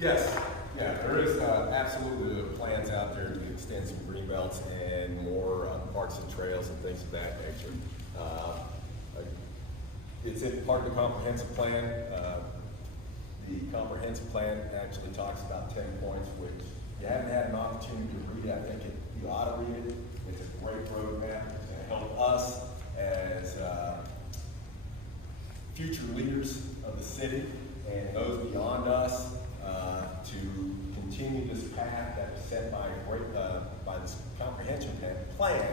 Yes, yeah, there is absolutely plans out there to extend some greenbelts and more parks and trails and things of that nature. It's in part of the comprehensive plan. The comprehensive plan actually talks about 10 points, which if you haven't had an opportunity to read it, I think you ought to read it. It's a great roadmap. It's going to help us as future leaders of the city and those beyond us to continue this path that was set by this comprehensive plan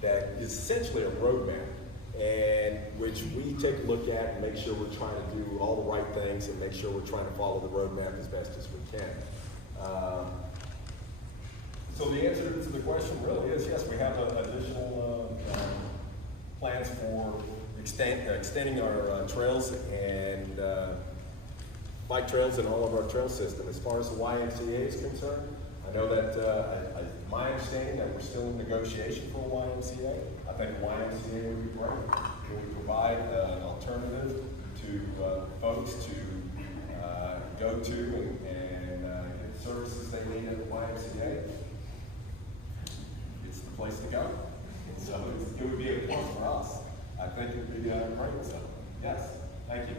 that is essentially a roadmap, and which we take a look at and make sure we're trying to do all the right things and make sure we're trying to follow the roadmap as best as we can. So the answer to the question really is yes, we have additional plans for extending our trails and bike trails in all of our trail system. As far as the YMCA is concerned, I know that my understanding that we're still in negotiation for a YMCA. I think the YMCA would be great. It would provide an alternative to folks to go to and get the services they need at the YMCA. It's the place to go. And so it would be a plus for us. I think it would be great. So yes, thank you.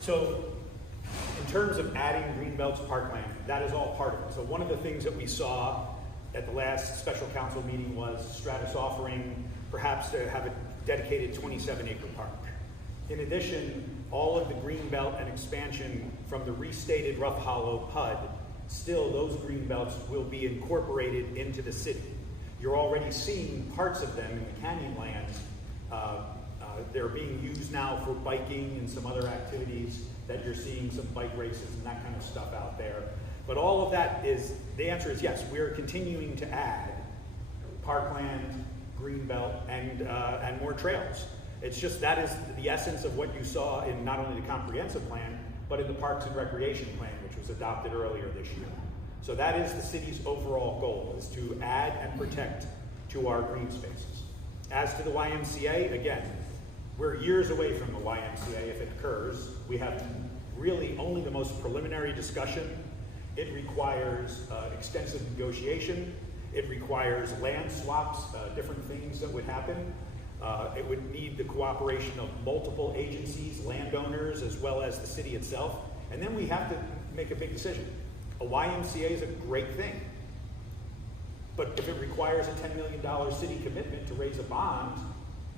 So, in terms of adding Greenbelts parkland, that is all part of it. So one of the things that we saw at the last special council meeting was Stratus offering perhaps to have a dedicated 27-acre park. In addition, all of the Greenbelt and expansion from the restated Rough Hollow PUD, still those Greenbelts will be incorporated into the city. You're already seeing parts of them in the Canyonlands. They're being used now for biking and some other activities that you're seeing, some bike races and that kind of stuff out there. But all of that is, the answer is yes, we're continuing to add parkland, greenbelt, and more trails. It's just that is the essence of what you saw in not only the comprehensive plan, but in the Parks and Recreation Plan, which was adopted earlier this year. So that is the city's overall goal, is to add and protect to our green spaces. As to the YMCA, again, we're years away from the YMCA if it occurs. We have really only the most preliminary discussion. It requires extensive negotiation. It requires land swaps, different things that would happen. It would need the cooperation of multiple agencies, landowners, as well as the city itself. And then we have to make a big decision. A YMCA is a great thing. But if it requires a $10 million city commitment to raise a bond,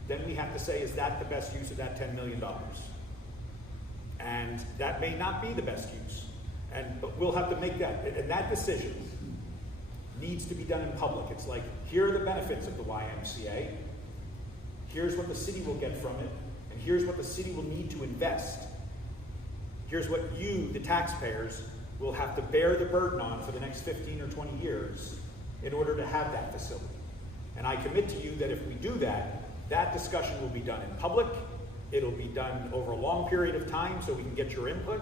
then we have to say, is that the best use of that $10 million? And that may not be the best use. But we'll have to make that, and that decision needs to be done in public. It's like, here are the benefits of the YMCA, here's what the city will get from it, and here's what the city will need to invest. Here's what you, the taxpayers, will have to bear the burden on for the next 15 or 20 years in order to have that facility. And I commit to you that if we do that, that discussion will be done in public, it'll be done over a long period of time so we can get your input,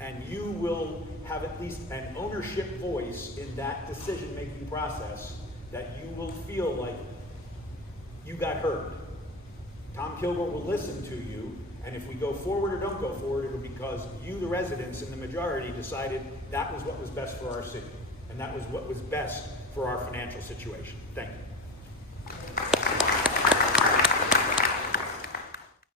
and you will have at least an ownership voice in that decision-making process that you will feel like you got heard. Tom Kilgore will listen to you, and if we go forward or don't go forward, it'll be because you, the residents in the majority, decided that was what was best for our city, and that was what was best for our financial situation. Thank you.